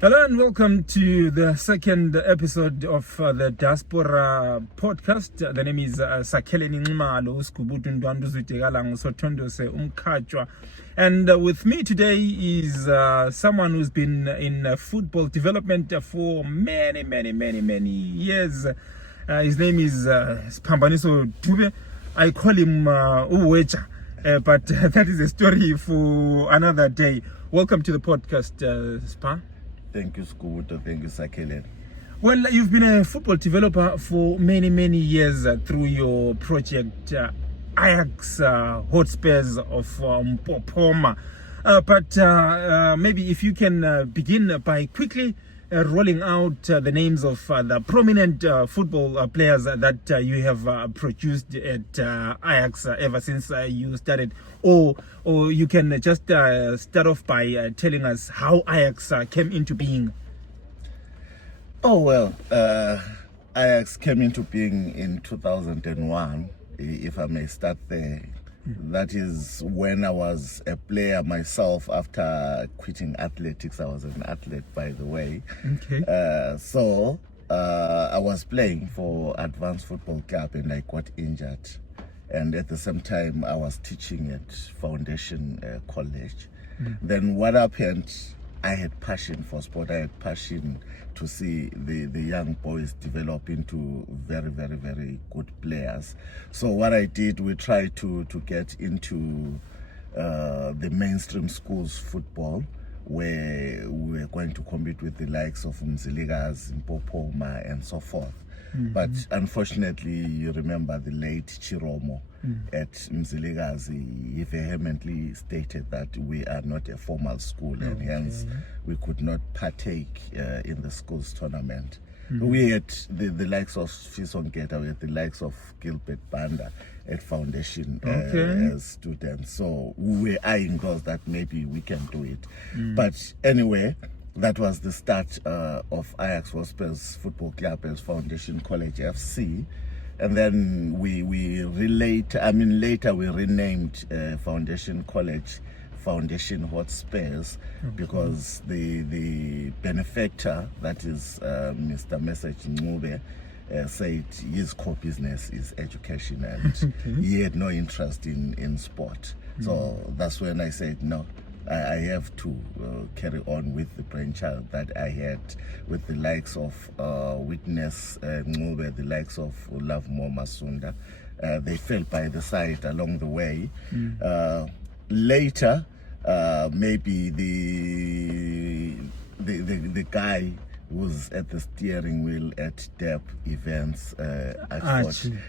Hello and welcome to the second episode of the DiasBhora podcast. The name is Sakheleni Nxumalo Skubutu Ndwanduzwitekala Ngusotondose Umkhatshwa. And with me today is someone who's been in football development for many years. His name is Siphambaniso Dube. I call him uWecha, but that is a story for another day. Welcome to the podcast, Spa. Thank you, Skubuto. Thank you, Sakheleni. Well, you've been a football developer for many years through your project Ajax Hotspurs of Mpopoma. But maybe if you can begin by quickly rolling out the names of the prominent football players that you have produced at Ajax ever since you started, or you can just start off by telling us how Ajax came into being. Oh, well, Ajax came into being in 2001, if I may start there. That is when I was a player myself after quitting athletics. I was an athlete, by the way. Okay. So I was playing for Advanced Football Club and I got injured. And at the same time, I was teaching at Foundation College. Then what happened, I had passion for sport. I had passion to see the young boys develop into very good players. So what I did, we tried to get into the mainstream schools football, where we were going to compete with the likes of Mziligas, Mpopoma, and so forth. But unfortunately, you remember the late Chiromo at Mziligas, he vehemently stated that we are not a formal school and hence we could not partake in the school's tournament. We had the likes of Fisongeta, we had the likes of Gilbert Banda at Foundation as students. So we were eyeing those that maybe we can do it. But anyway, that was the start of Ajax Hotspurs Football Club as Foundation College FC. And then later we renamed Foundation College Foundation Hotspurs because the benefactor, that is Mr. Message Dube, said his core business is education and he had no interest in sport. So that's when I said, no, I have to carry on with the brainchild that I had with the likes of Witness Dube, the likes of Love Mo Masunda. They fell by the side along the way. Later, maybe the guy who's at the steering wheel at DEP events,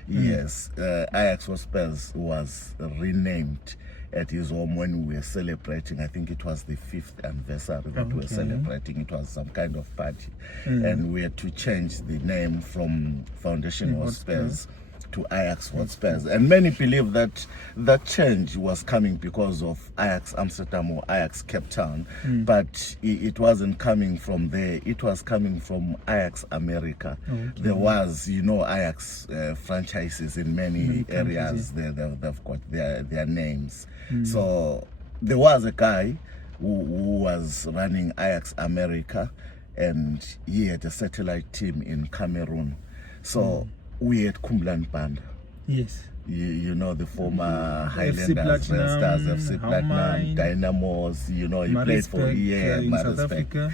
yes, Ajax Hotspurs was renamed at his home when we were celebrating. I think it was the 5th anniversary that we were celebrating. It was some kind of party. And we had to change the name from Foundation Hotspurs to Ajax Hotspurs. And many believe that that change was coming because of Ajax Amsterdam or Ajax Cape Town. But it wasn't coming from there. It was coming from Ajax America. There was, Ajax franchises in many areas. They've got their names. So there was a guy who was running Ajax America, and he had a satellite team in Cameroon. So we had Kumlan Banda. Yes. You know, the former Highlanders, Red Stars, FC Platinum, Dynamos, he played for Maritzburg.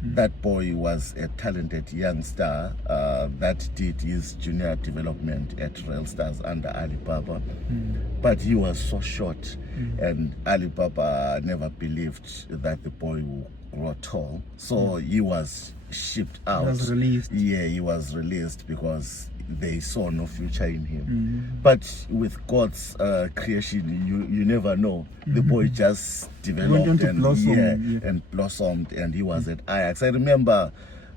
That boy was a talented young star that did his junior development at Real Stars under Alibaba. But he was so short, and Alibaba never believed that the boy would grow tall. So he was shipped out. He was released. Yeah, he was released because they saw no future in him. But with God's creation, you never know. The boy just developed and blossomed, and he was at Ajax. I remember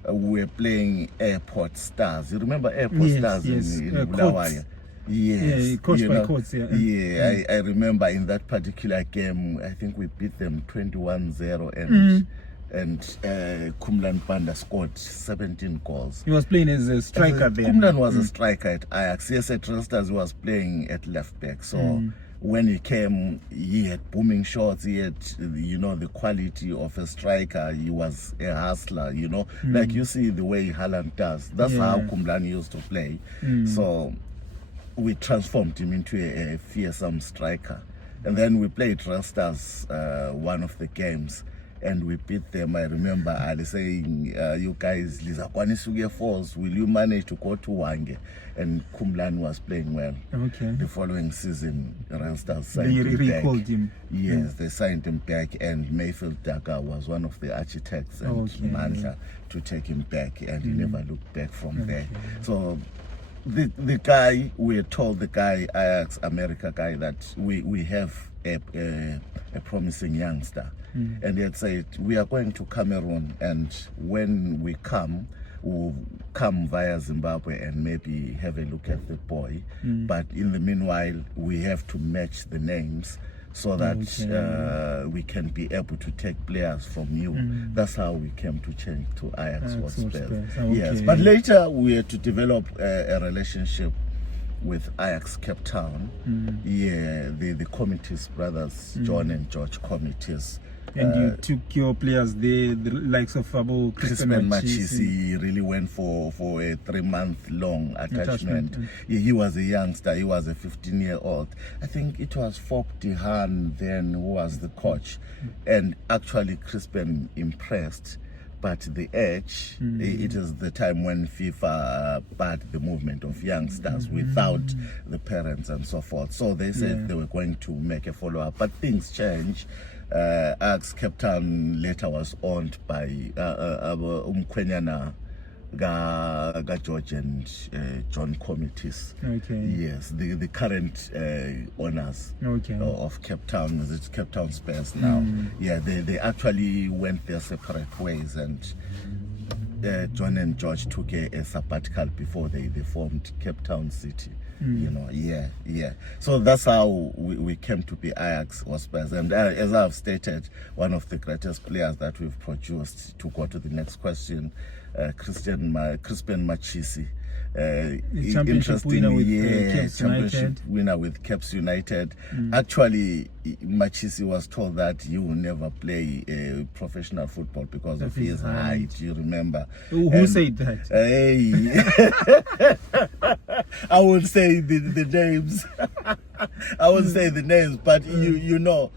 we were playing Airport Stars. You remember Airport Stars in Bulawayo? Yes, coached by Courts, I remember in that particular game, I think we beat them 21-0 and Kumlan Banda scored 17 goals. He was playing as a striker then. Kumlan was a striker at Ajax. Yes, at Real Stars he was playing at left back. So when he came, he had booming shots. He had, the quality of a striker. He was a hustler, like you see the way Haaland does. That's how Kumlani used to play. So we transformed him into a fearsome striker. And then we played Rasters one of the games, and we beat them. I remember Ali saying, you guys, Lizakwanisuge Falls, will you manage to go to Wange? And Kumlan was playing well. Okay. The following season, Rasters signed They recalled him. Yes, they signed him back, and Mayfield Daka was one of the architects and Mandla to take him back, and he never looked back from there. So the guy, we're told, the guy, Ajax America guy, that we have a promising youngster. And he had said, we are going to Cameroon, and when we come, we'll come via Zimbabwe and maybe have a look at the boy. But in the meanwhile, we have to match the names so that we can be able to take players from you. That's how we came to change to Ajax Hotspurs. Yes, but later we had to develop a relationship with Ajax Cape Town. The Committees brothers, John and George Committees. And you took your players there, the likes of Crispin Machisi really went for a 3-month-long attachment. He was a youngster. He was a 15-year-old. I think it was Fop Dihan then who was the coach. And actually Crispin impressed. But the age, it is the time when FIFA barred the movement of youngsters without the parents and so forth. So they said they were going to make a follow-up. But things change. Ajax Cape Town later was owned by Umkwenyana ga George and John Committees. Yes, the current owners of Cape Town, it's Cape Town Spurs now. They actually went their separate ways, and John and George took a sabbatical before they formed Cape Town City. So that's how we came to be Ajax Hotspurs. And as I've stated, one of the greatest players that we've produced, to go to the next question, Crispin Machisi. Championship winner with championship winner with Caps United. Actually, Machisi was told that he will never play professional football because of his height. You remember? Who said that? I would say the names. I would say the names, but you know,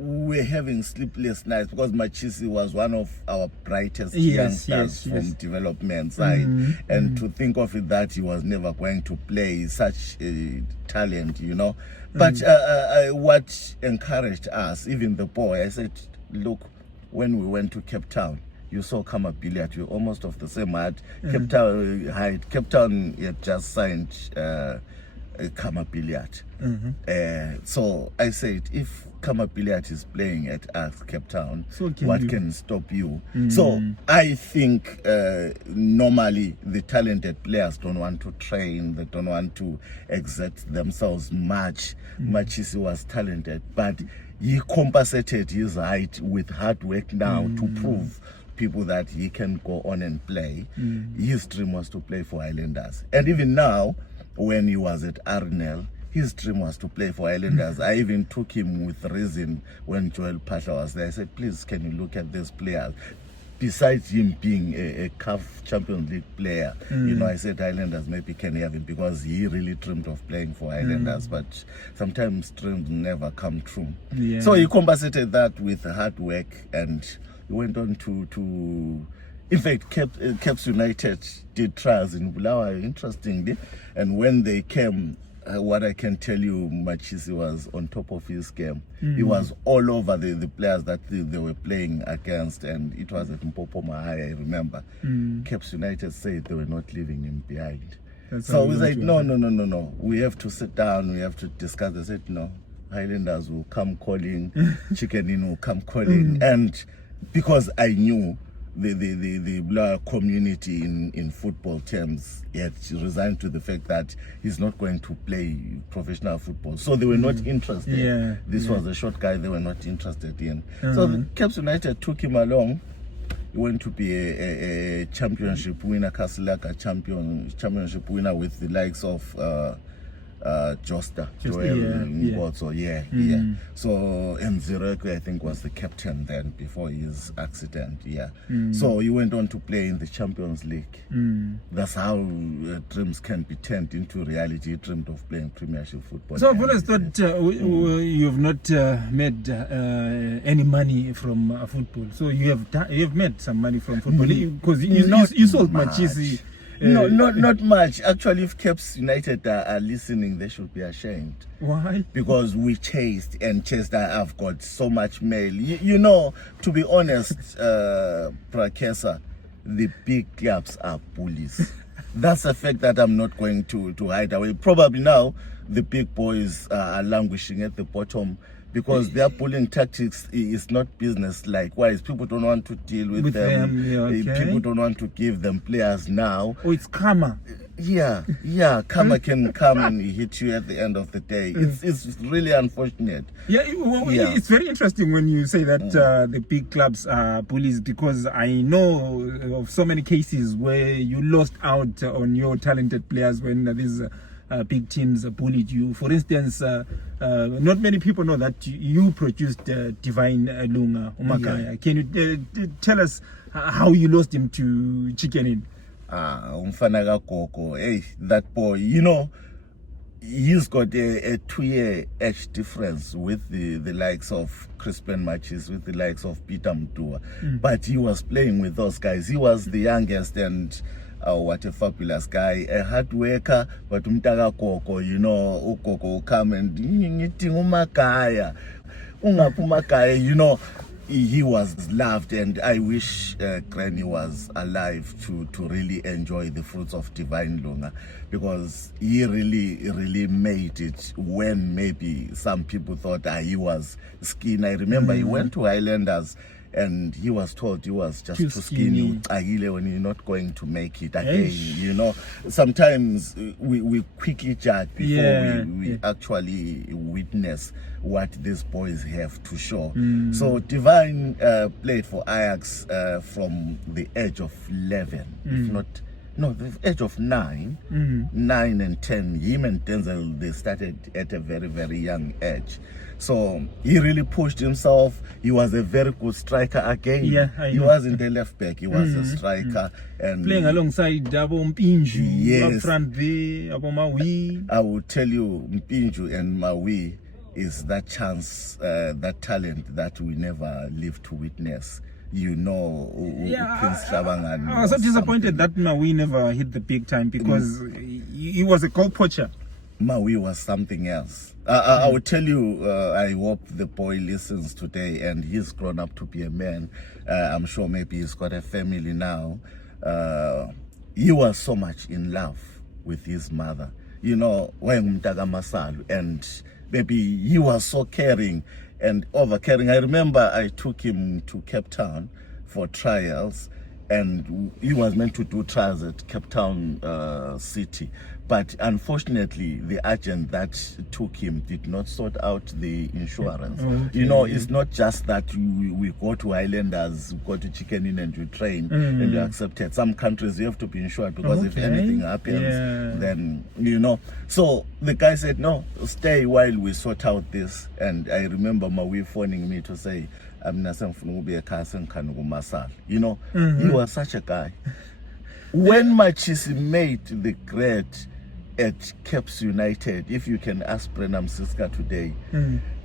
we're having sleepless nights because Machisi was one of our brightest youngsters from development side. And to think of it that he was never going to play, such a talent, But what encouraged us, even the boy, I said, look, when we went to Cape Town, you saw Kama Billiard, you're almost of the same height. Cape Town height. Cape Town had just signed Kama Billiard. So I said, if Kama Billiard is playing at Ajax Cape Town, what can stop you? So I think normally the talented players don't want to train, they don't want to exert themselves much. Machisi was talented, but he compensated his height with hard work now to prove people that he can go on and play. His dream was to play for Islanders. And even now, when he was at Arnell, his dream was to play for Islanders. I even took him with reason when Joel Pasha was there. I said, please, can you look at this player? Besides him being a CAF Champions League player, I said Islanders maybe can have him because he really dreamed of playing for Islanders, but sometimes dreams never come true. So he compensated that with hard work, and he went on to in fact, Caps United did trials in Bulawayo, interestingly, and when they came, what I can tell you, Machisi was on top of his game. He was all over the players that they were playing against, and it was at Mpopo Mahai, I remember. Caps United said they were not leaving him behind. So we said, no. We have to sit down, we have to discuss. They said, no, Highlanders will come calling, Chicken Inn will come calling. And because I knew the Blair community in football terms, he had resigned to the fact that he's not going to play professional football. So they were not interested. This was a short guy they were not interested in. So the Caps United took him along. He went to be a championship winner, Kasilaka championship winner with the likes of Josta, yeah. yeah. So uDirector, I think, was the captain then before his accident, yeah. So he went on to play in the Champions League. That's how dreams can be turned into reality. He dreamed of playing Premiership football. So I've always thought you've not made any money from football. So you have made some money from football because you sold Machisi. Not much. Actually, if Caps United are listening, they should be ashamed. Why? Because we chased. I've got so much mail. You know, to be honest, Prakesa, the big clubs are bullies. That's a fact that I'm not going to hide away. Probably now, the big boys are languishing at the bottom because their bullying tactics is not business. Likewise, people don't want to deal with them. Yeah, okay. People don't want to give them players now. Oh, it's karma. Yeah, karma can come and hit you at the end of the day. It's really unfortunate. It's very interesting when you say that the big clubs are bullies, because I know of so many cases where you lost out on your talented players when these big teams bullied you. For instance, not many people know that you produced Divine Lunga. Can you tell us how you lost him to Chicken Inn? Umfana Koko, hey, that boy, you know, he's got a 2-year age difference with the likes of Crispin Matches, with the likes of Peter Mtua. But he was playing with those guys. He was the youngest, and what a fabulous guy, a hard worker. But Umtaga Koko, you know, Ukoko will come and you know, he was loved, and I wish Granny was alive to really enjoy the fruits of Divine Lunga, because he really made it when maybe some people thought he was skinny. I remember he went to Highlanders and he was told he was just too skinny. When you're not going to make it again, you know. Sometimes we quickly judge before we actually witness what these boys have to show. So Divine played for Ajax from the age of 11, if not. No, the age of 9, 9 and 10. Him and Denzel, they started at a very young age. So he really pushed himself. He was a very good striker again. He wasn't a left back, he was a striker. And playing alongside Dabo Mpinju up front there, Abo Maui. I will tell you, Mpinju and Maui is that chance, that talent that we never live to witness. You know, I was so disappointed that Maui never hit the big time, because he was a goal poacher. Maui was something else. I will tell you, I hope the boy listens today and he's grown up to be a man. I'm sure maybe he's got a family now. He was so much in love with his mother. You know, and maybe he was so caring and over-caring. I remember I took him to Cape Town for trials, and he was meant to do trials at Cape Town City. But unfortunately, the agent that took him did not sort out the insurance. You know, it's not just that we go to Highlanders, go to Chicken Inn and you train and you're accepted. Some countries you have to be insured, because if anything happens, then, you know. So the guy said, no, stay while we sort out this. And I remember Maui phoning me to say, you know, he was such a guy. When Machisi made the grade at Caps United, if you can ask Brenham Siska today,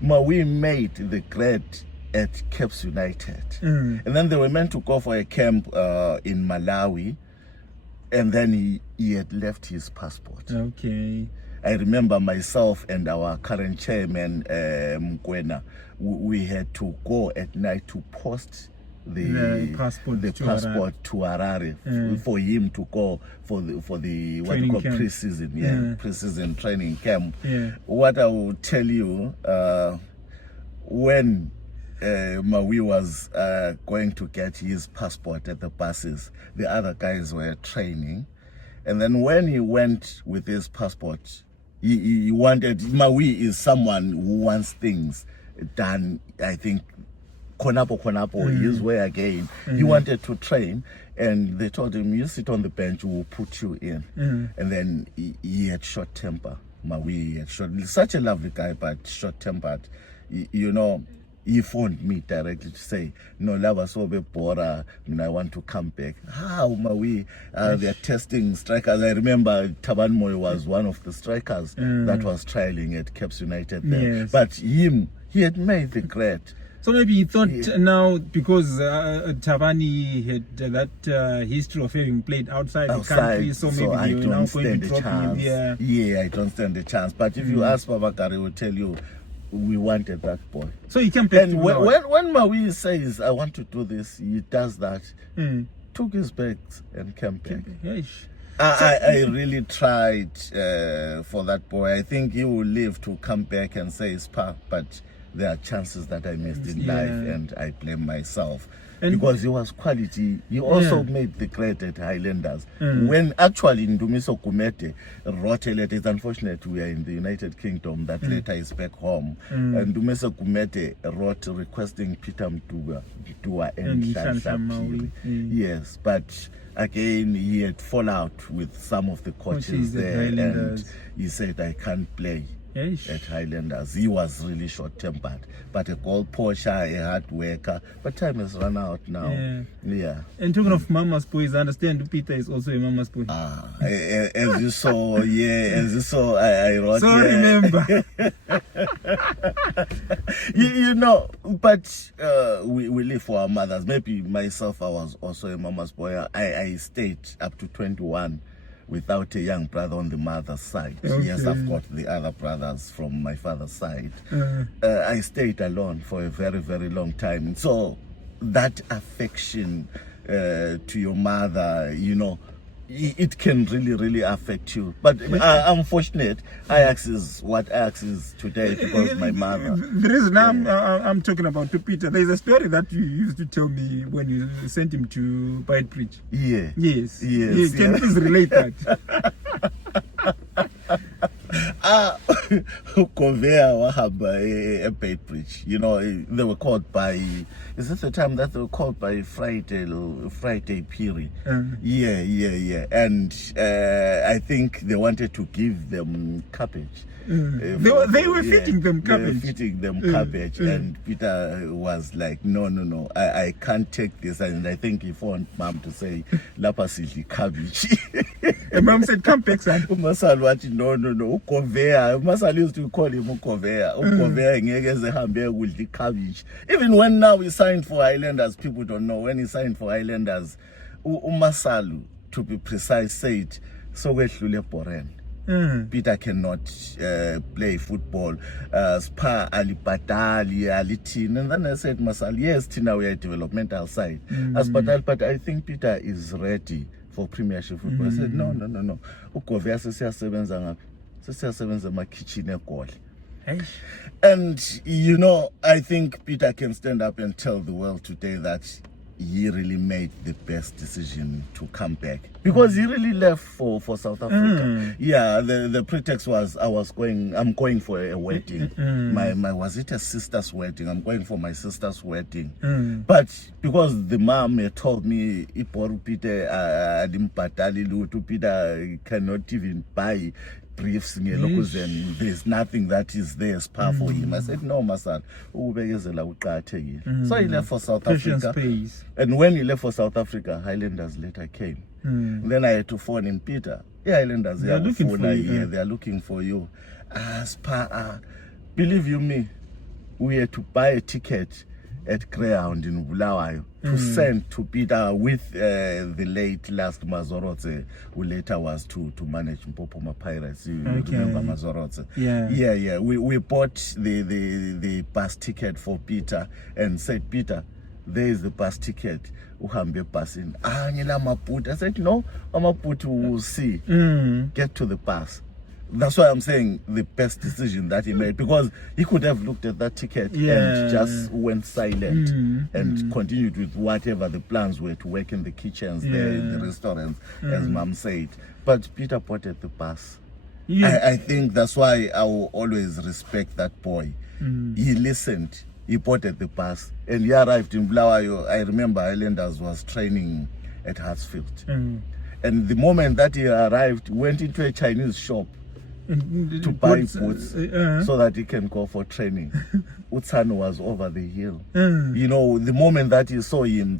Maui made the grade at Caps United. And then they were meant to go for a camp in Malawi, and then he had left his passport. Okay. I remember myself and our current chairman, Mkwena, we had to go at night to post the passport to Harare for him to go for the what you call pre-season, pre-season training camp. What I will tell you, when Maui was going to get his passport at the buses, the other guys were training, and then when he went with his passport, he wanted, Maui is someone who wants things done, I think, Konapo, his way again. He wanted to train, and they told him, you sit on the bench, we'll put you in. And then he had short temper. Maui had short, such a lovely guy, but short-tempered. You know, he phoned me directly to say, no, lava so bora, I want to come back. How, Maui? They're testing strikers. I remember Taban Moy was one of the strikers that was trialing at Caps United there. Yes. But he had made the grade. So maybe he thought now, because Tabani had that history of having played outside the country, so maybe I they were now don't going to stand a drop him chance. here. Yeah, I don't stand a chance. But if you ask Babakari, he will tell you, we wanted that boy. So he came back And to when Maui says, I want to do this, he does that, took his bags and came back. Yes. I really tried for that boy. I think he will live to come back and say Spa, but there are chances that I missed in life, and I blame myself. Because he was quality. He also made the grade at Highlanders. When actually Ndumiso Kumete wrote a letter, it's unfortunate we are in the United Kingdom, that letter is back home. And Ndumiso Kumete wrote requesting Peter Mdua and Shapiri. Yes, but again, he had fallout with some of the coaches there, and he said, I can't play at Highlanders. He was really short-tempered, but a goal poacher, a hard worker. But time has run out now. Yeah. And talking of mama's boys, I understand Peter is also a mama's boy. As you saw, I wrote. So remember. you know, but we live for our mothers. Maybe myself, I was also a mama's boy. I stayed up to 21 without a young brother on the mother's side. Yes, I've got the other brothers from my father's side. I stayed alone for a very, very long time. So that affection to your mother, you know, it can really, really affect you. But I'm fortunate. Ajax is what Ajax is today because my mother. The reason I'm talking about to Peter, there's a story that you used to tell me when you sent him to Bridge. Yeah. Yes. Can you please relate that? Conveyor wahamba Bridge. You know, they were called by. Is this the time that they were called by Friday Piri? Yeah. And I think they wanted to give them cabbage. They were feeding them cabbage. They were feeding them cabbage, and Peter was like, no, I can't take this. And I think he phoned mom to say, "Lapa sidli cabbage." And mom said, "Come back, son." Umasal wathi no, ukonveyor. Umasal used to call him ukonveyor. Ukonveyor ngeke ehambe ukudla cabbage. Even when now he signed for Highlanders, people don't know when he signed for Highlanders. Umasalu, to be precise, said, "So wehlule Boren." Peter cannot play football. Spa alipatali alitin. And then I said, Masal, yes, Tina, we are developmental side. But I think Peter is ready for Premiership football. I said, no. Ukovea sesiyasebenza makitchen egoli. And you know, I think Peter can stand up and tell the world today that he really made the best decision to come back, because he really left for South Africa. Yeah, the pretext was I'm going for a wedding. My was it a sister's wedding? I'm going for my sister's wedding. But because the mom had told me Peter Peter cannot even buy briefs, there's nothing that is there Spa for him. I said, no, my son. So he left for South Africa. And when he left for South Africa, Highlanders later came. Then I had to phone him, Peter. Yeah, Highlanders, they are looking for you. They are looking for you. Spa, believe you me, we had to buy a ticket at Greyhound in Bulawayo to send to Peter with the late last Mazorotse, who later was to manage Mpopoma Pirates. You remember Mazorotse? Yeah. We bought the bus ticket for Peter and said, Peter, there is the bus ticket. Uhambe passing. I said, no, Amaput will see. Get to the bus. That's why I'm saying the best decision that he made, because he could have looked at that ticket and just went silent and continued with whatever the plans were to work in the kitchens there, in the restaurants, as mom said. But Peter bought at the bus. I think that's why I will always respect that boy. He listened. He bought at the bus and he arrived in Bulawayo. I remember Highlanders was training at Hartsfield. And the moment that he arrived, went into a Chinese shop to buy boots so that he can go for training. Utsano was over the hill. You know, the moment that he saw him,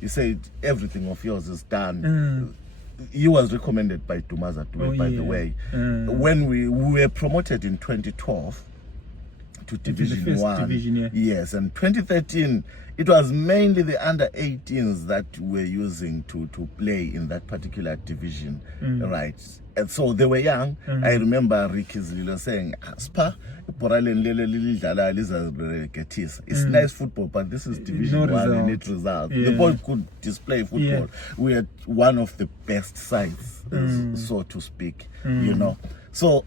he said, everything of yours is done. He was recommended by Dumaza Dube, by the way. When we were promoted in 2012 to Division 1. Division, Yes, and 2013, it was mainly the under 18s that we're using to play in that particular division, right? And so they were young. I remember Ricky Zlilo saying, it's nice football, but this is Division 1 and it results. The boys could display football. We had one of the best sides, so to speak, you know. So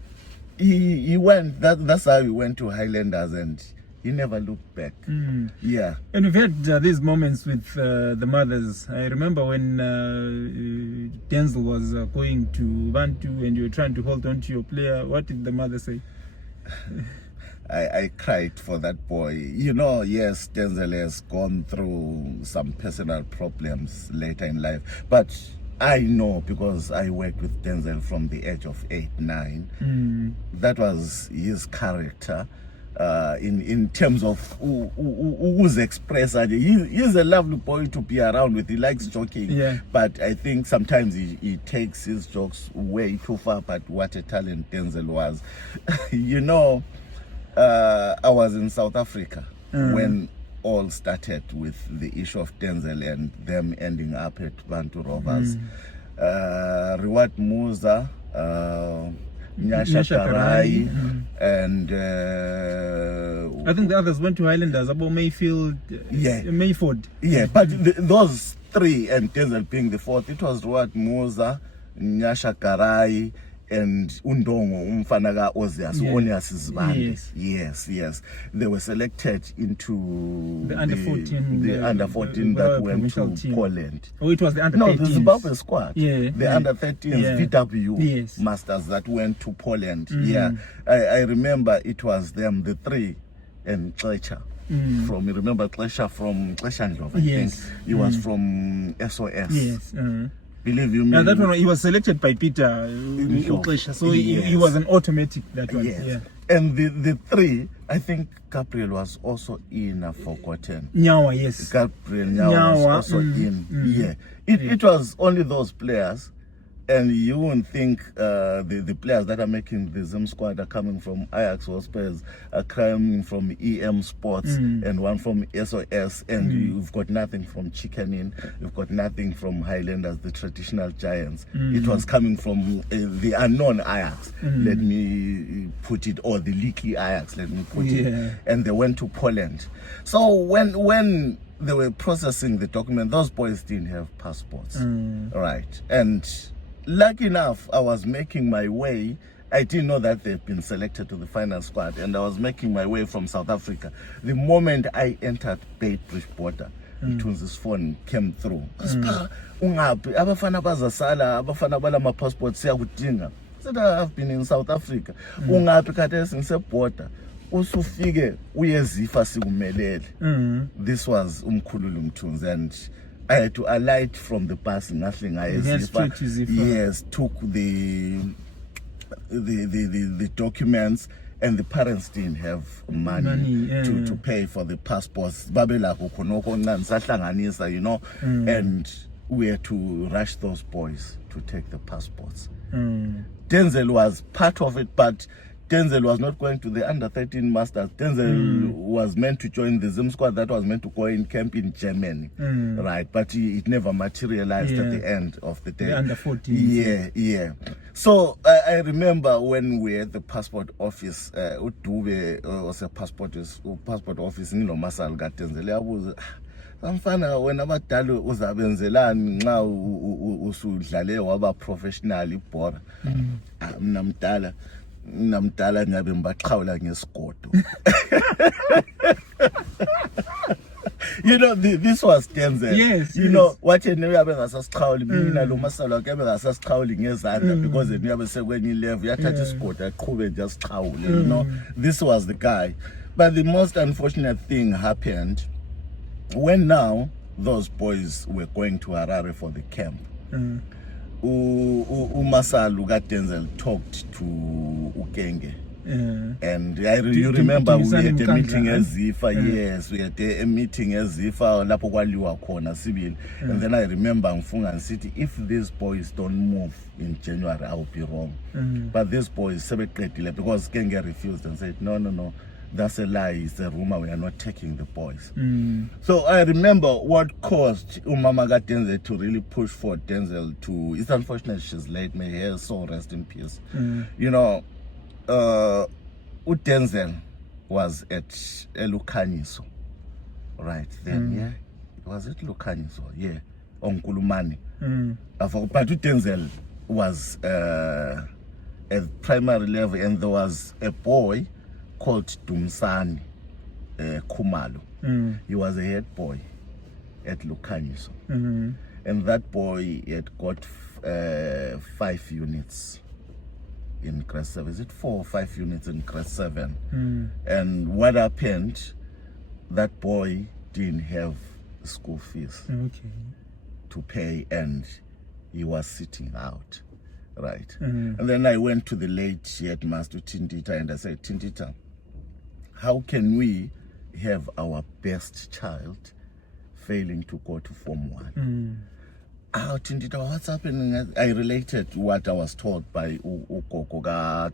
he went, that's how he went to Highlanders, and he never looked back. Yeah. And we've had these moments with the mothers. I remember when Denzel was going to Bantu and you were trying to hold on to your player. What did the mother say? I cried for that boy. You know, yes, Denzel has gone through some personal problems later in life, but I know, because I worked with Denzel from the age of 8, 9. That was his character. In terms of who's expressed, he's a lovely boy to be around with. He likes joking, but I think sometimes he takes his jokes way too far. But what a talent Denzel was. You know, I was in South Africa when all started with the issue of Denzel and them ending up at Bantu Rovers. Reward Musa, Nyasha and I think the others went to Highlanders, about Mayfield, Mayford. Yeah, but those three, and Denzel being the fourth, it was Reward Musa, Nyasha Karai, and Undongo Umfanaga Ozias, Onias Zibande. Yes. They were selected into the under 14, the under 14 that went to team. Poland. Oh, it was the under 13s. No, the Zimbabwe squad. The under 13s VW masters that went to Poland. I remember it was them, the three, and Klecha. From, you remember Klecha from Kleshandlov, I think. He was from SOS. Believe you me. That one, he was selected by Peter Uklesha, so he was an automatic, that one. And the three, I think Gabriel was also in, I've forgotten. Nyawa, yes. Gabriel Nyawa was also in. It was only those players. And you won't think the players that are making the Zim squad are coming from Ajax Hotspurs, are coming from EM Sports, and one from SOS, and you've got nothing from Chicken Inn, you've got nothing from Highlanders, the traditional giants. It was coming from the unknown Ajax, let me put it, or the leaky Ajax, let me put it. And they went to Poland. So when they were processing the document, those boys didn't have passports, right? And lucky enough, I was making my way. I didn't know that they've been selected to the final squad, and I was making my way from South Africa. The moment I entered Beitbridge border, Tunzi's phone came through. Abafana bazasala, abafana bala ma passports siyakudinga. Said I've been in South Africa. Ungapi khathesi ngiseborder. Usufike uyezifa sikumelele. This was umkhululu Mthunzi, and I had to alight from the bus, nothing. Yes, took the documents, and the parents didn't have money to pay for the passports. You know, and we had to rush those boys to take the passports. Denzel was part of it, but Denzel was not going to the under 13 masters. Denzel was meant to join the Zim squad that was meant to go in camp in Germany, right? But it never materialized at the end of the day. The under 14. So I remember when we were at the passport office, uDube was a passport office in Lomasal got Denzel. Samfana when abadala uzabenzelani nxa usudlale waba professional ibhora. Mina mdala ngiyabe ngibaqhawula ngesigodo. You know, this was Denzel. You know, what yena uyabe ngasasiqhawuli mina lo masalo akebe ngasasiqhawuli ngezandla because yena uyabe sekwenye level yathatha isigodo aqhube nje asiqhawule. You know, this was the guy. But the most unfortunate thing happened when now those boys were going to Harare for the camp. uMasalu kaDenzel talked to Ukenge. And you remember we had a meeting as Zifa, yes, we had a meeting as Zifa, lapho kwaliwa khona sibili. And then I remember Mfunga City, if these boys don't move in January, I will be wrong. But these boys, because Kenge refused and said, no, that's a lie, it's a rumor, we are not taking the boys. So I remember what caused Umama Denzel to really push for Denzel to, it's unfortunate she's late, may her soul rest in peace. You know, uDenzel was at Lukhanyiso, right then, yeah? Was it Lukhanyiso? Yeah, on Kulumani. But uDenzel was at primary level, and there was a boy called Dumsani Khumalo. He was a head boy at Lukhanyiso. And that boy had got 5 units in class 7. Is it 4 or 5 units in class 7? And what happened, that boy didn't have school fees to pay, and he was sitting out, right? And then I went to the late headmaster Tindita and I said, Tindita, how can we have our best child failing to go to Form 1? Tindita, what's happening? I related to what I was told by Ukoko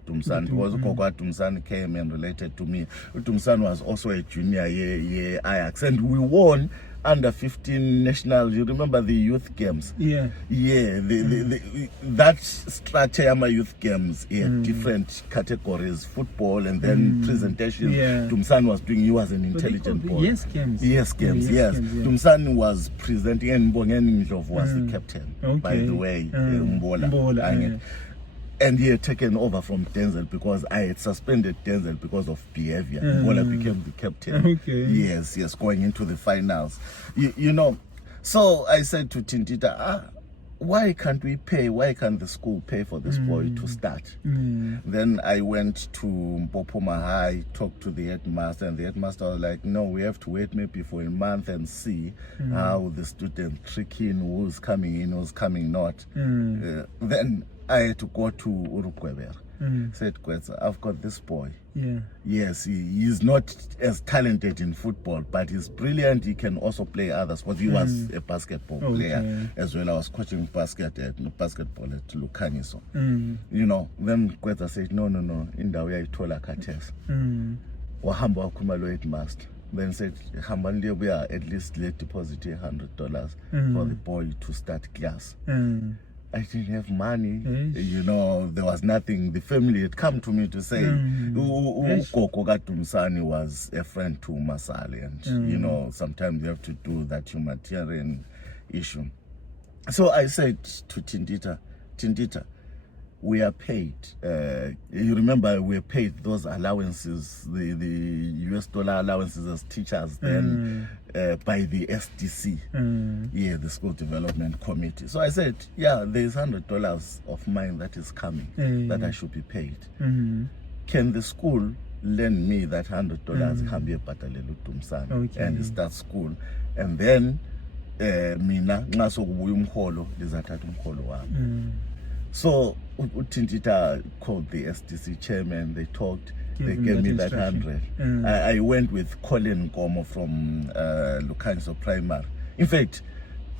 Dumsan, because Ukoko Dumsan came and related to me. Dumsan was also a junior year Ajax, and we won under 15 national. You remember the youth games? Yeah. That Stratayama youth games, different categories, football and then presentation. Dumsan was doing. He was an intelligent boy. Yes games. Dumsan was presenting, and Bongen was the captain. By the way, Mbola. And he had taken over from Denzel because I had suspended Denzel because of behavior. Mbola became the captain. Yes, going into the finals. You know, so I said to Tindita, why can't we pay? Why can't the school pay for this boy to start? Then I went to Mpopoma High, talked to the headmaster, and the headmaster was like, no, we have to wait maybe for a month and see how the student trick in, who's coming in, who's coming not. Then I had to go to Uruguay. Said, Kwetsa, I've got this boy. Yes, he's not as talented in football, but he's brilliant. He can also play others, because he was a basketball player as well. I was coaching basketball at Lukhanyiso. You know, then Kwetsa said, no, indawo yayithola khathesi. Wahamba wakhuluma lo headmaster. Then said, we are at least let deposit $100 for the boy to start class. I didn't have money, you know, there was nothing. The family had come to me to say, Ukoko Dumsani was a friend to Masali, and you know, sometimes you have to do that humanitarian issue. So I said to Tindita, we are paid. You remember we paid those allowances, the US dollar allowances as teachers then by the SDC, the School Development Committee. So I said, there's $100 of mine that is coming that I should be paid. Can the school lend me that $100? Can be a Batalelu Dumsan and start school, and then mina nxa sokubuya umholo lizathatha umholo wami. So Tindita called the SDC chairman, they talked, they gave me that 100. I went with Colin Nkomo from Lukhanyiso Primary. In fact,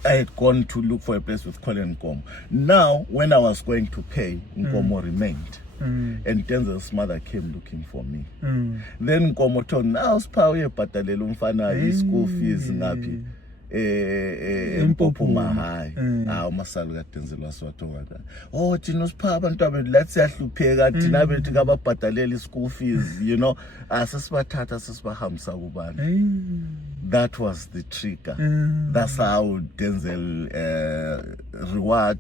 I had gone to look for a place with Colin Nkomo. Now, when I was going to pay, Nkomo remained. And Denzel's mother came looking for me. Then Nkomo told me, now Spawe Patalela umfana his school fees ngaphi. Mpopoma High. UMasalu kaDenzel waswathoka. Oh, thina sipha abantu abethu lathi siyahlupheka thina bethu kababhadaleli school fees, you know. Asisibathatha sisibahambisa kubani. That was the trigger. That's how Denzel reward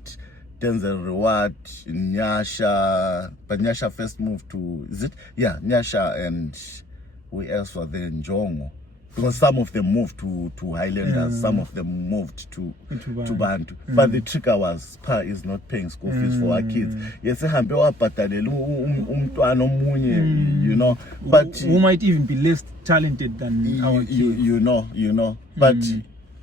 Nyasha, but Nyasha first moved to, is it? Yeah, Nyasha, and who else was there? Njongo. Because some of them moved to Highlanders, some of them moved to Bantu. But the trigger was, Pa is not paying school fees for our kids. Yes, you know. But who might even be less talented than our kids. You know. But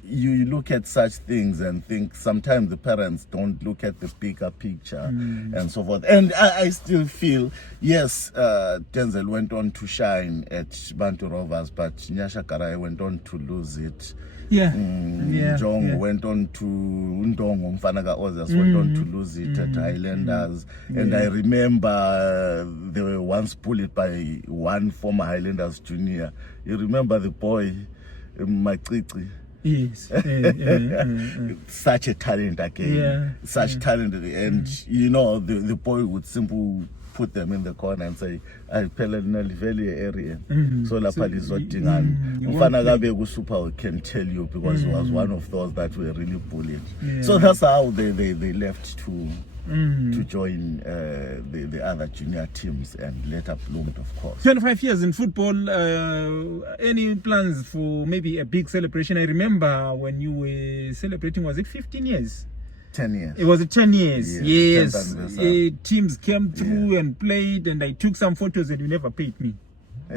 you look at such things and think sometimes the parents don't look at the bigger picture and so forth. And I still feel, yes, Denzel went on to shine at Bantu Rovers, but Nyasha Karai went on to lose it. Jong went on to Ndongo Mfanaga Ozas went on to lose it at Highlanders. And I remember they were once bullied by one former Highlanders junior. You remember the boy, Makriti? Yes. Such a talent again. Such talent. And you know, the boy would simply put them in the corner and say, I pellet very area. So La Palizotting Mfana Gabe Super can tell you, because he was one of those that were really bullied. So that's how they left to join the other junior teams and later bloomed, of course. 25 years in football, any plans for maybe a big celebration? I remember when you were celebrating, was it 15 years? 10 years. It was 10 years. Yes. 10 teams came through and played, and I took some photos and you never paid me.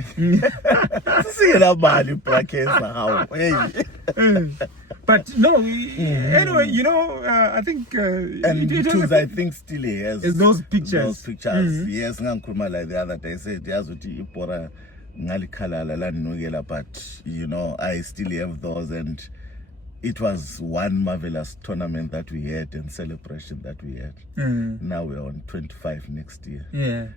See that money brackets now. But no, anyway, you know, I think and it I think still has those pictures. Those pictures. Yes, Ngankuruma like the other day said DiasBhora ngalikhala la nogela, but you know, I still have those, and it was one marvelous tournament that we had and celebration that we had. Now we're on 25 next year.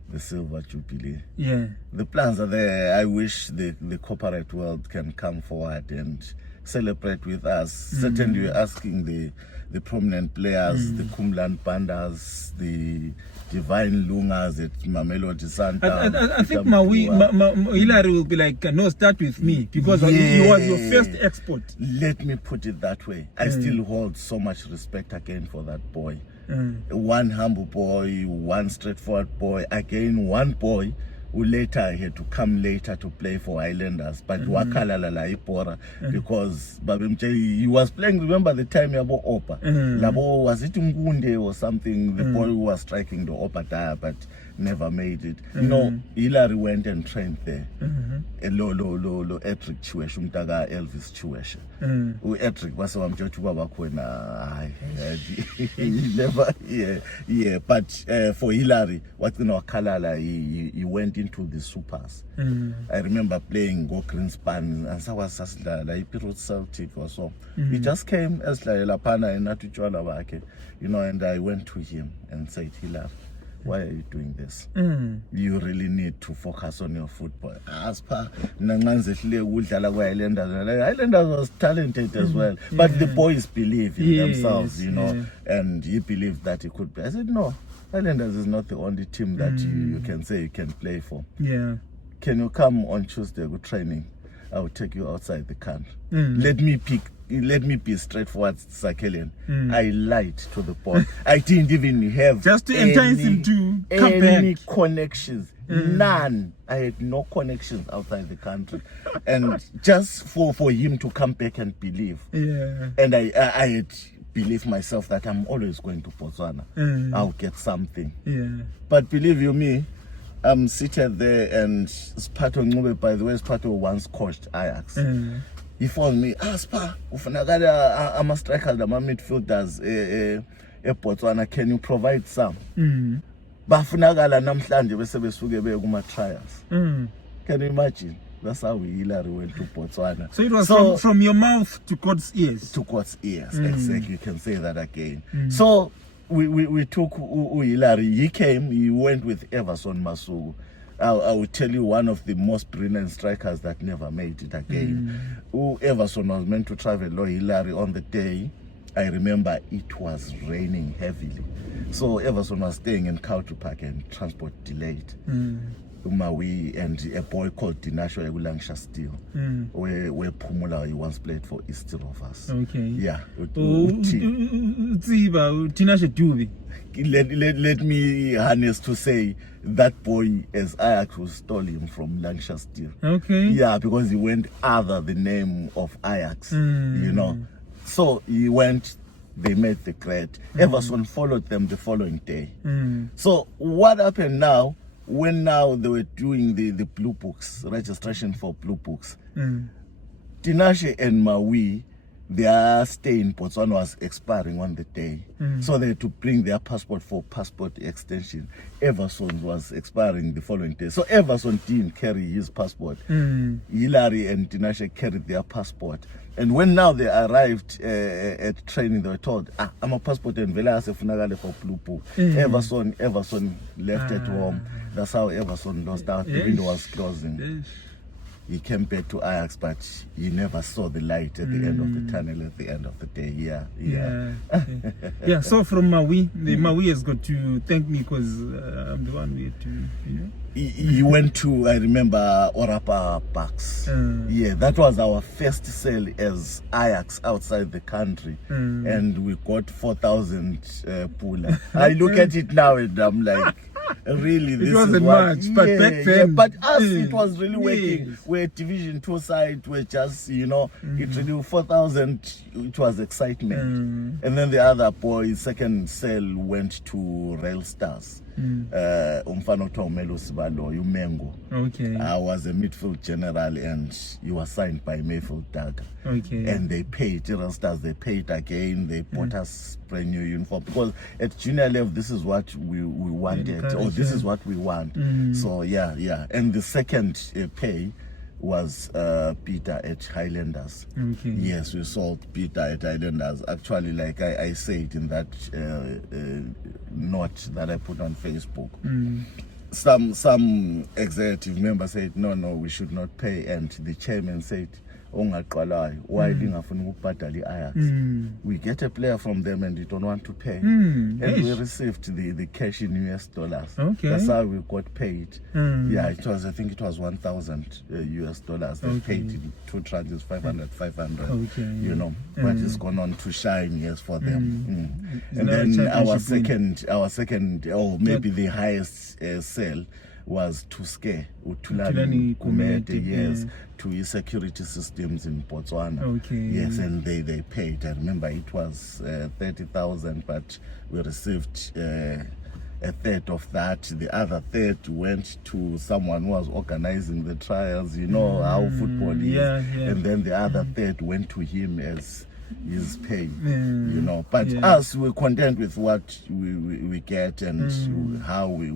The Silver Jubilee. The plans are there. I wish the corporate world can come forward and celebrate with us. Certainly we're asking the prominent players, the Kumland Pandas, the Divine Lungas at Mamelodi Sundowns. I think Hillary will be like, no, start with me, because he was your first export. Let me put it that way. I still hold so much respect again for that boy. One humble boy, one straightforward boy, again one boy who later had to come later to play for Highlanders, but wakalala la ipora because he was playing. Remember the time Yabo Opa, Labo was it Ngunde or something? The boy who was striking the Opa tire, but never made it. You know, Hillary went and trained there. Lo Etrick Chuesh, Umtaga Elvis Chuesh. Etrick was some George Babakuna. Never, but for Hillary, what you know, Kalala, he went into the supers. I remember playing Go Greenspan, and so was like Pirot Celtic or so. He just came as like Lapana and Natuchola Wake, you know, and I went to him and said, Hillary, why are you doing this? You really need to focus on your football. As per Highlanders was talented as well, but the boys believe in themselves, you know, and he believed that he could play. I said, no, Highlanders is not the only team that you can say you can play for. Can you come on Tuesday with training? I will take you outside the country. Let me be straightforward, Sakelian. I lied to the boy. I didn't even have just to entice him to come back. Connections. None. I had no connections outside the country, and just for him to come back and believe. And I had believed myself that I'm always going to Botswana. I'll get something. But believe you me, I'm seated there, and Spato Ngube, by the way, Spato once coached Ajax. He phoned me, Spa, I'm a striker, the midfielders, Botswana, can you provide some? Bafunagala namhlanje bese besuke beyekuma trials. Can you imagine? That's how Hillary went to Botswana. So it was from your mouth to God's ears. To God's ears, exactly. You can say that again. So we took Hillary. He came. He went with Everson Masuku. I will tell you, one of the most brilliant strikers that never made it again. Everson was meant to travel Hillary on the day. I remember it was raining heavily. So Everson was staying in Country Park and transport delayed. Maui and a boy called Dinasho Egulangsha Steel, where Pumula, he once played for East Rovers. Yeah. Dinasho Dube. Let me honest to say that boy, as Ajax, stole him from Lancashire Steel. Yeah, because he went under the name of Ajax, you know. So he went, they made the grade. Everson followed them the following day. So what happened now, when now they were doing the blue books, registration for blue books, Tinashe and Maui their stay in Botswana was expiring on the day. So they had to bring their passport for passport extension. Everson was expiring the following day. So Everson didn't carry his passport. Hilary and Tinashe carried their passport. And when now they arrived at training, they were told, I'm a passport and Vela se funagale for Plupu. Everson left at home. That's how Everson lost out. The window was closing. He came back to Ajax, but he never saw the light at the end of the tunnel at the end of the day. Yeah. So from Maui, the Maui has got to thank me because I'm the one we had to, you know. He went to, I remember, Orapa Parks. Yeah, that was our first sale as Ajax outside the country. And we got 4,000 pula. I look at it now and I'm like, really, this wasn't is what, much, but back then, but us, it was really working. We're Division 2 side, we're just, you know, it really 4,000, it was excitement. And then the other boy, second sale went to Rail Stars. Umfano Tomelo Sibalo, Umengo. Okay. I was a midfield general and he was signed by Mayfield Dagger. Okay. And they paid, Rail Stars, they paid again, they bought us brand new uniform. Because at junior level, this is what we wanted, or this is what we want. So yeah. And the second pay was Peter at Highlanders. Okay. Yes, we sold Peter at Highlanders. Actually, like I said in that note that I put on Facebook, some executive member said, no, we should not pay. And the chairman said, why Ajax? We get a player from them and you don't want to pay. And we received the cash in US dollars. Okay. That's how we got paid. Yeah, I think it was 1,000 US dollars. They paid in 2 tranches, 500. Okay. You know, but it's gone on to shine, yes, for them. And then our second, or maybe the highest sale was to scare Utulani Kumete, yes, to his security systems in Botswana. Okay. Yes, and they paid. I remember it was 30,000, but we received a third of that. The other third went to someone who was organizing the trials, you know how football is. And then the other third went to him as his pay, you know. But us, we're content with what we get and how we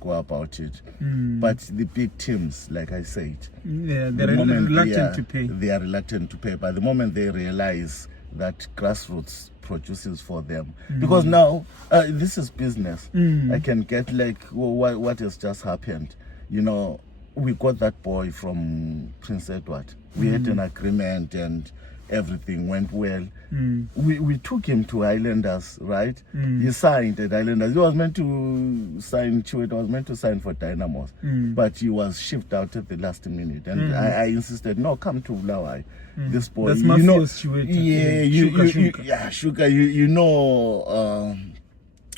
go about it. But the big teams, like I said, they're reluctant to pay. They are reluctant to pay. But the moment they realize that grassroots produces for them, because now this is business. I can get like what has just happened. You know, we got that boy from Prince Edward. We had an agreement and everything went well. We took him to Highlanders, right? He signed at Highlanders. He was meant to sign Chewet, was meant to sign for Dynamos, but he was shipped out at the last minute. And I insisted, no, come to Ulawai. This boy, that's you know, Chewet. Sugar, you know,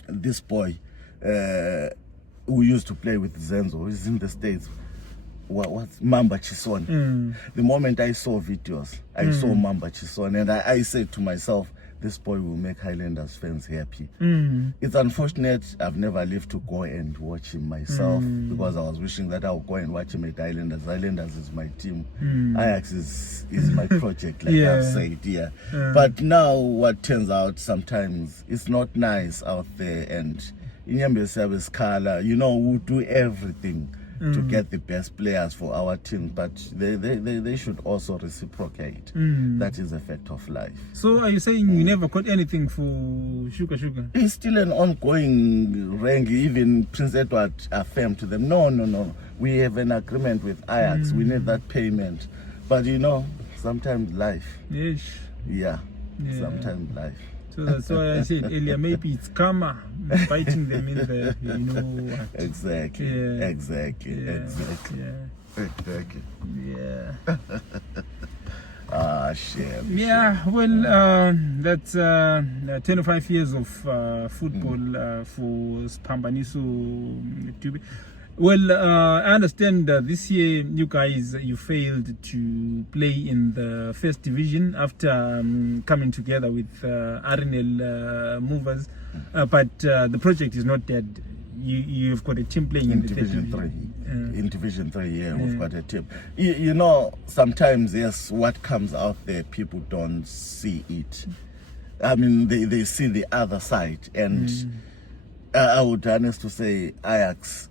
this boy who used to play with Zenzo, he's in the States. What's Mamba Chison? The moment I saw videos, I saw Mamba Chison, and I said to myself, this boy will make Highlanders fans happy. It's unfortunate I've never lived to go and watch him myself, because I was wishing that I would go and watch him at Highlanders. Highlanders is my team. Ajax is my project, like I've said, But now what turns out, sometimes it's not nice out there, and Inyambe Service Kala, you know, we do everything to get the best players for our team, but they should also reciprocate. That is a fact of life. So are you saying you never got anything for Sugar? It's still an ongoing rank. Even Prince Edward affirmed to them, no, we have an agreement with Ajax, we need that payment. But you know, sometimes life. Yes. Yeah. Sometimes life. So that's why I said earlier, maybe it's karma biting them in the, you know what. Exactly. Shame. Yeah, well, that's 25 years of football for Siphambaniso Dube. Well, I understand this year you guys, you failed to play in the first division after coming together with RNL Movers, but the project is not dead. You've got a team playing in the Division 3. in Division 3. Yeah, we've got a team. You know, sometimes, yes, what comes out there, people don't see it. I mean, they see the other side. And I would honest to say Ajax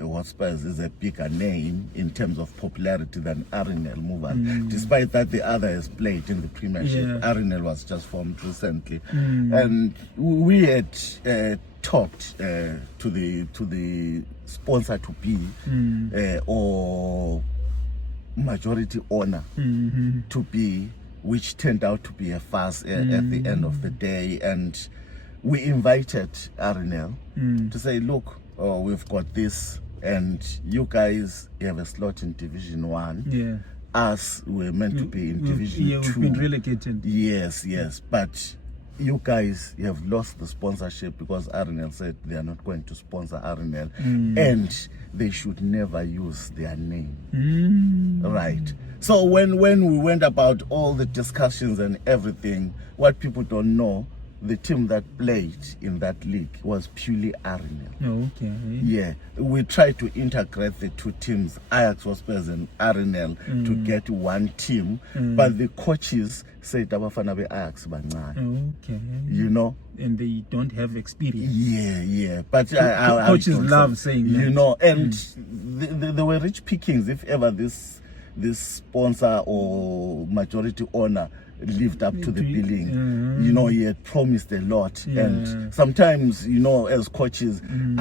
Hotspurs is a bigger name in terms of popularity than Arsenal Movers. Despite that, the other has played in the Premiership. Arsenal was just formed recently. And we had talked to the sponsor to be or majority owner to be, which turned out to be a farce at the end of the day. And we invited Arsenal to say, look, we've got this, and you guys have a slot in Division 1. Us, we're meant to be in Division 2. We've been relegated. Yes. But you guys have lost the sponsorship because Arsenal said they are not going to sponsor Arsenal, and they should never use their name. Right. So when we went about all the discussions and everything, what people don't know, the team that played in that league was purely Arsenal. Okay. Yeah, we tried to integrate the two teams, Ajax Hotspurs and Arsenal, to get one team, but the coaches said Abafana be Ajax bancane. Okay. You know, and they don't have experience. Yeah. But coaches love saying that. You know, and there were rich pickings if ever this sponsor or majority owner lived up to the billing. You know, he had promised a lot, and sometimes, you know, as coaches, you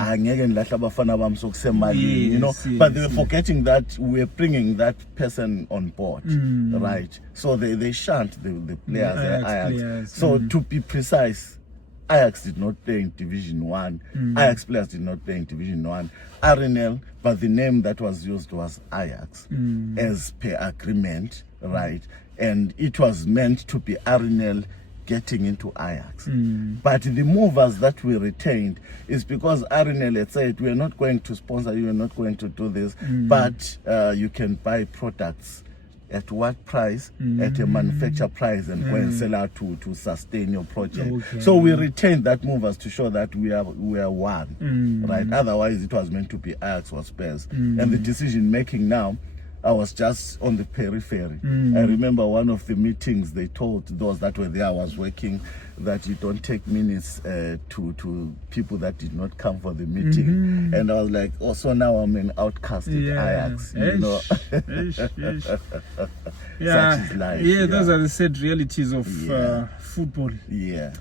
know, but they were forgetting that we're bringing that person on board, right? So they shunned the players, Ajax. So to be precise, Ajax did not play in Division 1. Ajax players did not play in Division 1. Arsenal, but the name that was used was Ajax as per agreement, right? And it was meant to be Arsenal getting into Ajax. But the movers that we retained is because Arsenal had said, we're not going to sponsor you, we're not going to do this, but you can buy products at what price? At a manufacturer price, and go and sell out to sustain your project. So we retained that movers to show that we are one, right? Otherwise, it was meant to be Ajax or Spurs. And the decision making now, I was just on the periphery. I remember one of the meetings, they told those that were there, I was working, that you don't take minutes to people that did not come for the meeting. And I was like, oh, so now I'm an outcast in Ajax, you know. Such is life. Those are the sad realities of football. Yeah,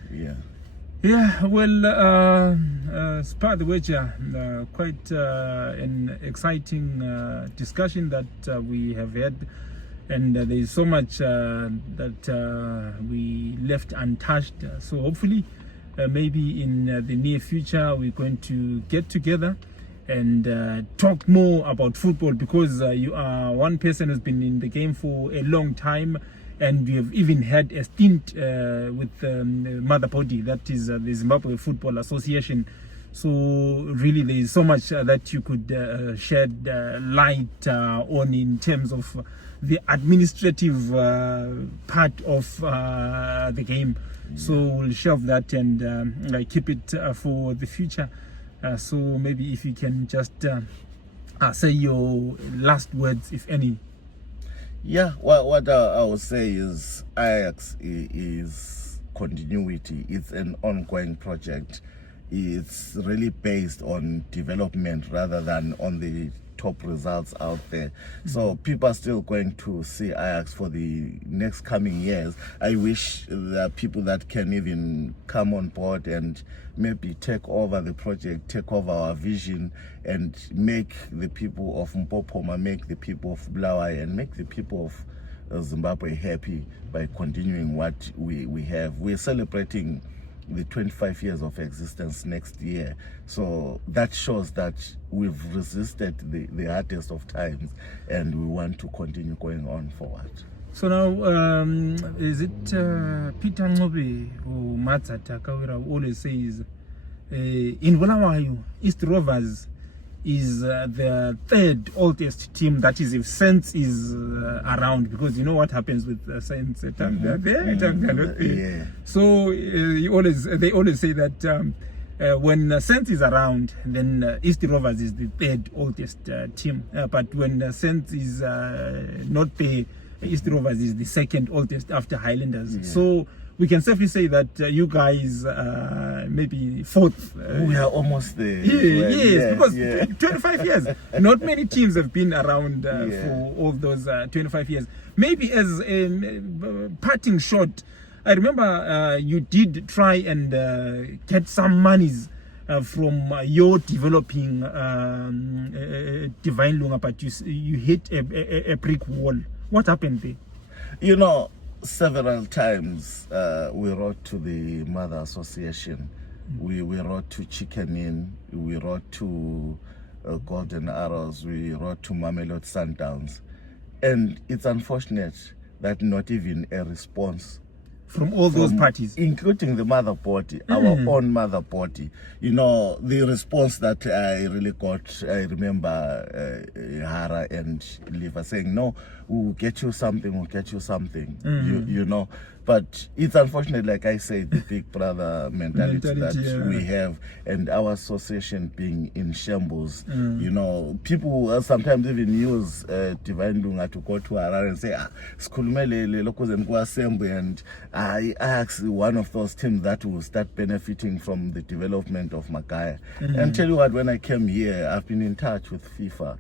well, Spad Weja, quite an exciting discussion that we have had, and there is so much that we left untouched. So hopefully, maybe in the near future, we're going to get together and talk more about football, because you are one person who's been in the game for a long time. And we have even had a stint with the mother body, that is the Zimbabwe Football Association. So really there is so much that you could shed light on in terms of the administrative part of the game. So we'll shelve that and keep it for the future. So maybe if you can just say your last words, if any. Yeah, what I would say is Ajax is continuity. It's an ongoing project. It's really based on development rather than on the top results out there. So people are still going to see Ajax for the next coming years. I wish there are people that can even come on board and maybe take over the project, take over our vision, and make the people of Mpopoma, make the people of Bulawayo, and make the people of Zimbabwe happy by continuing what we have. We're celebrating the 25 years of existence next year. So that shows that we've resisted the hardest of times, and we want to continue going on forward. So now, is it Peter Ngobe or Matsata Kawira who always says, in Bulawayo, East Rovers is the third oldest team, that is, if Saints is around, because you know what happens with Saints, they're not there. So they always say that when Saints is around, then East Rovers is the third oldest team. But when Saints is not there, East Rovers is the second oldest after Highlanders. Yeah. So we can safely say that you guys maybe fourth. We are almost there. Yes, because 25 years. Not many teams have been around for all those 25 years. Maybe as a parting shot, I remember you did try and get some monies from your developing Divine Lunga, but you hit a brick wall. What happened there? You know, several times we wrote to the Mother Association. We wrote to Chicken Inn. We wrote to Golden Arrows. We wrote to Mamelodi Sundowns. And it's unfortunate that not even a response from all those parties, including the mother party, our own mother party. You know, the response that I really got, I remember Hara and Liva saying, no, we'll get you something, you know. But it's unfortunate, like I said, the big brother mentality that we have, and our association being in shambles. You know, people sometimes even use Divine Lunga to go to Harare and say, Skulumele locals and go assembly, and Ajax one of those teams that will start benefiting from the development of Makaya. And tell you what, when I came here, I've been in touch with FIFA,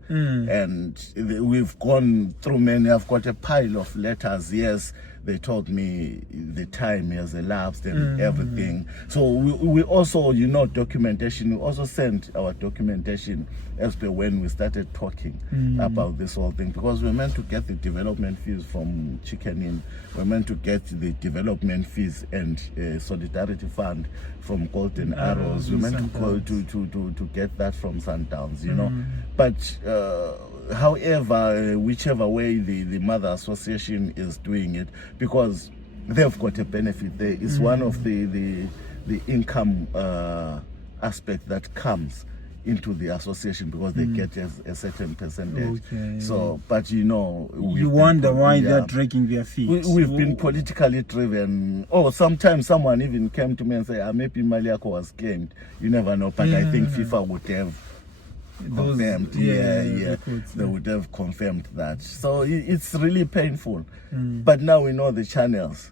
and we've gone through many. I've got a pile of letters. Yes, they told me the time has elapsed and everything. So we also, you know, documentation. We also sent our documentation as per when we started talking about this whole thing, because we're meant to get the development fees from Chicken Inn. We're meant to get the development fees and solidarity fund from Golden Arrows. We're meant to go to get that from Sundowns, you know. But however, whichever way the Mother Association is doing it, because they've got a benefit there. It's one of the income aspect that comes into the association, because they get a certain percentage. So, but you know, you wonder why they're dragging their feet. We've been politically driven. Oh, sometimes someone even came to me and said, maybe Maliako was claimed. You never know, but I think FIFA would have confirmed. They would have confirmed that. So it's really painful. But now we know the channels.